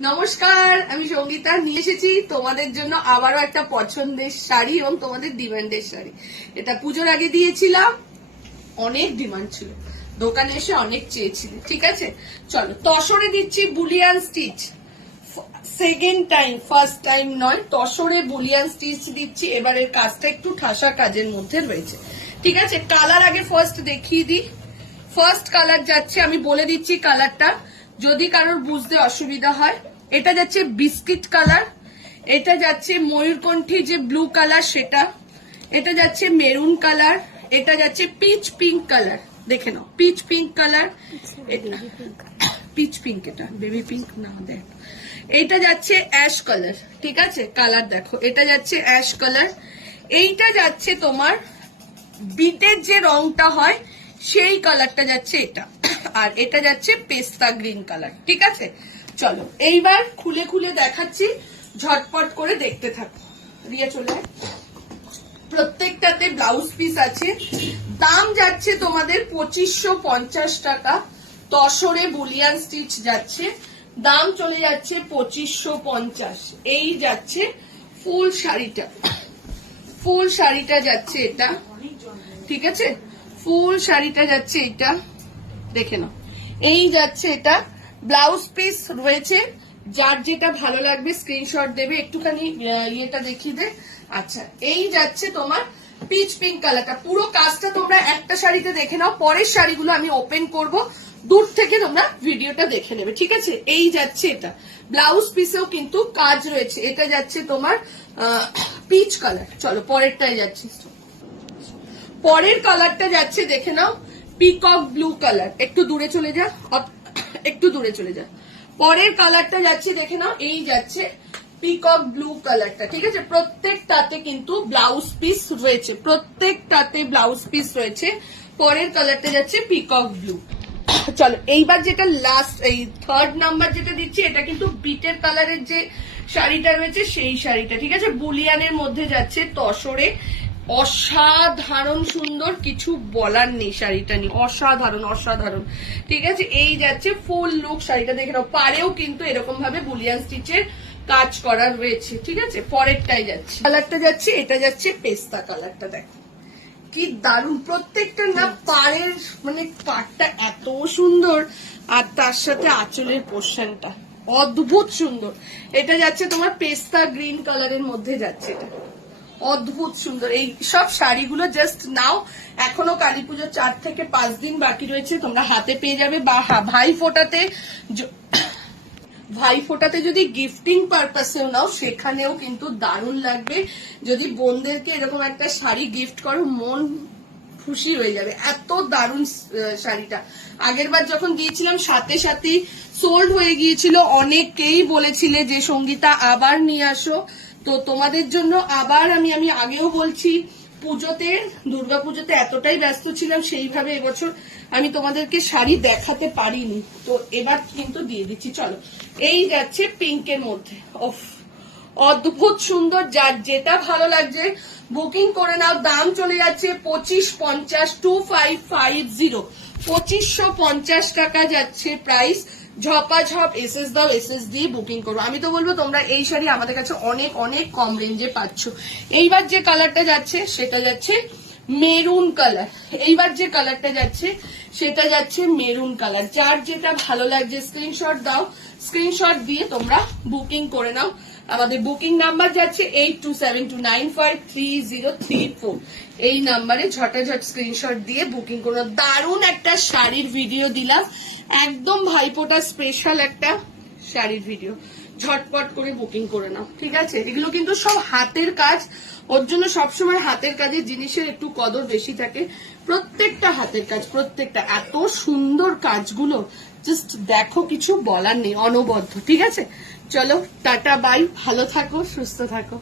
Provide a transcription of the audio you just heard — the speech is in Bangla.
নমস্কার, আমি সঙ্গীতা নিয়ে এসেছি তোমাদের জন্য আবারও একটা পছন্দের শাড়ি এবং তোমাদের ডিমান্ডের শাড়ি। এটা পুজোর আগে দিয়েছিলাম, অনেক ডিমান্ড ছিল, দোকানে এসে অনেক চেয়েছিল। ঠিক আছে, চলো তসরে দিচ্ছি Boolean stitch. Second time, first time নয়, তসরে বুলিয়ান স্টিচ দিচ্ছি। এবারের কাজটা একটু ঠাসা কাজের মধ্যে রয়েছে। ঠিক আছে, কালার আগে ফার্স্ট দেখিয়ে দিই। ফার্স্ট কালার যাচ্ছে, আমি বলে দিচ্ছি কালারটা যদি কারোর বুঝতে অসুবিধা হয়। এটা যাচ্ছে বিস্কিট কালার, এটা যাচ্ছে ময়ূরকণ্ঠী যে ব্লু কালার সেটা, এটা যাচ্ছে মেরুন কালার, এটা যাচ্ছে পিচ পিঙ্ক কালার। দেখে নাও, peach pink colour, peach pink, এটা বেবি পিঙ্ক না, দেখ এইটা যাচ্ছে অ্যাশ কালার। ঠিক আছে, কালার দেখো, এটা যাচ্ছে অ্যাশ কালার, এইটা যাচ্ছে তোমার বিটের যে রংটা হয় সেই কালারটা যাচ্ছে এটা, আর এটা যাচ্ছে পেস্তা গ্রিন কালার। ঠিক আছে, চলো এইবার খুলে খুলে দেখাচ্ছি, ঝটপট করে দেখতে থাকো। রিয়া চলে, প্রত্যেকটাতে ব্লাউজ পিস আছে। দাম যাচ্ছে তোমাদের 2550 টাকা। তসরে বুলিয়ান স্টিচ যাচ্ছে, দাম চলে যাচ্ছে 2550। এই যাচ্ছে ফুল শাড়িটা, ফুল শাড়িটা যাচ্ছে এটা। ঠিক আছে, ফুল শাড়িটা যাচ্ছে এটা, দেখে নাও। এই যাচ্ছে এটা, ব্লাউজ পিস রয়েছে, যার যেটা ভালো লাগবে স্ক্রিনশট দেবে। একটুখানি ইয়েটা দেখিয়ে দে। আচ্ছা, এই যাচ্ছে তোমার পিচ পিঙ্ক কালারটা। পুরো কাজটা তোমরা একটা শাড়িতে দেখে নাও, পরের শাড়িগুলো আমি ওপেন করব, দূর থেকে তোমরা ভিডিওটা দেখে নেবে। ঠিক আছে, এই যাচ্ছে এটা, ব্লাউজ পিসেও কিন্তু কাজ রয়েছে। এটা যাচ্ছে তোমার পিচ কালার। চলো পরেরটাই যাচ্ছে, পরের কালারটা যাচ্ছে দেখে নাও পিকক ব্লু কালার। একটু দূরে চলে যা, একটু দূরে চলে যা। পরের কালারটা যাচ্ছে দেখে নাও, এই যাচ্ছে পিকক ব্লু কালারটা। ঠিক আছে, প্রত্যেকটাতে কিন্তু ব্লাউজ পিস রয়েছে, প্রত্যেকটাতে ব্লাউজ পিস রয়েছে। পরের কালারটা যাচ্ছে পিকক ব্লু। চলো এইবার যেটা লাস্ট, এই থার্ড নাম্বার যেটা দিচ্ছি, এটা কিন্তু বিটের কালারের যে শাড়িটা রয়েছে সেই শাড়িটা। ঠিক আছে, বুলিয়ানের মধ্যে যাচ্ছে, তসরে, অসাধারণ সুন্দর, কিছু বলার নেই শাড়িটা নিয়ে, অসাধারণ অসাধারণ। ঠিক আছে, এই যাচ্ছে ফুল লুক শাড়িটা, দেখে নাও। পারেও কিন্তু এরকম ভাবে বুলিয়ান স্টিচের কাজ করা রয়েছে। ঠিক আছে, পরেরটাই যাচ্ছে, কালারটা যাচ্ছে, এটা যাচ্ছে পেস্তা কালারটা। দেখো কি দারুণ, প্রত্যেকটা না পাড়ের মানে পাড়টা এত সুন্দর, আর তার সাথে আঁচলের পোর্শনটা অদ্ভুত সুন্দর। এটা যাচ্ছে তোমার পেস্তা গ্রিন কালারের মধ্যে যাচ্ছে, এটা অদ্ভুত সুন্দর। এই সব শাড়িগুলো জাস্ট নাও, এখনো কালী পুজোর 4 থেকে 5 দিন বাকি রয়েছে, তোমরা হাতে পেয়ে যাবে। বা ভাই ফোটাতে যদি গিফটিং পারপাসেও নাও, সেখানেও কিন্তু দারুণ লাগবে। যদি বোনদেরকে এরকম একটা শাড়ি গিফট করো, মন খুশি হয়ে যাবে, এত দারুণ শাড়িটা। আগের বার যখন দিয়েছিলাম সাথে সাথেই সোল্ড হয়ে গিয়েছিল, অনেকেই বলেছিলে যে সঙ্গীতা আবার নিয়ে আসো। তো তোমাদের জন্য আবার আমি আগেও বলছি, পুজোতে, দুর্গাপুজোতে এতটাই ব্যস্ত ছিলাম, সেইভাবে এবছর আমি তোমাদেরকে শাড়ি দেখাতে পারিনি, তো এবার কিন্তু দিয়ে দিচ্ছি। চলো, এই যাচ্ছে পিঙ্কের মধ্যে, অদ্ভুত সুন্দর, যার যেটা ভালো লাগছে বুকিং করে নাও। দাম চলে যাচ্ছে 2550, 2550, 2550 টাকা যাচ্ছে প্রাইস। ঝপাঝপ এসএস দাও, এসএস দিয়ে বুকিং করো। আমি তো বলবো তোমরা এই শাড়ি আমাদের কাছে অনেক অনেক কম রেঞ্জে পাচ্ছ। এইবার যে কালারটা যাচ্ছে সেটা যাচ্ছে মেরুন কালার, এইবার যে কালারটা যাচ্ছে সেটা যাচ্ছে মেরুন কালার। যার যেটা ভালো লাগছে স্ক্রিনশট দাও, স্ক্রিনশট দিয়ে তোমরা বুকিং করে নাও। আমাদের বুকিং নাম্বার যাচ্ছে 8272953034। এই নাম্বারে ঝটাঝট স্ক্রিনশট দিয়ে বুকিং করো। দারুণ একটা শাড়ির ভিডিও দিলাম, একদম ভাইফোঁটা স্পেশাল একটা শাড়ির ভিডিও, ঝটপট করে বুকিং করে নাও। ঠিক আছে, এগুলো কিন্তু সব হাতের কাজ, ওর জন্য সবসময় হাতের কাজের জিনিসের একটু কদর বেশি থাকে। প্রত্যেকটা হাতের কাজ, প্রত্যেকটা এত সুন্দর কাজগুলো, জাস্ট দেখো, কিছু বলার নেই, অনবদ্য। ঠিক আছে, চলো টাটা বাই, ভালো থাকো, সুস্থ থাকো।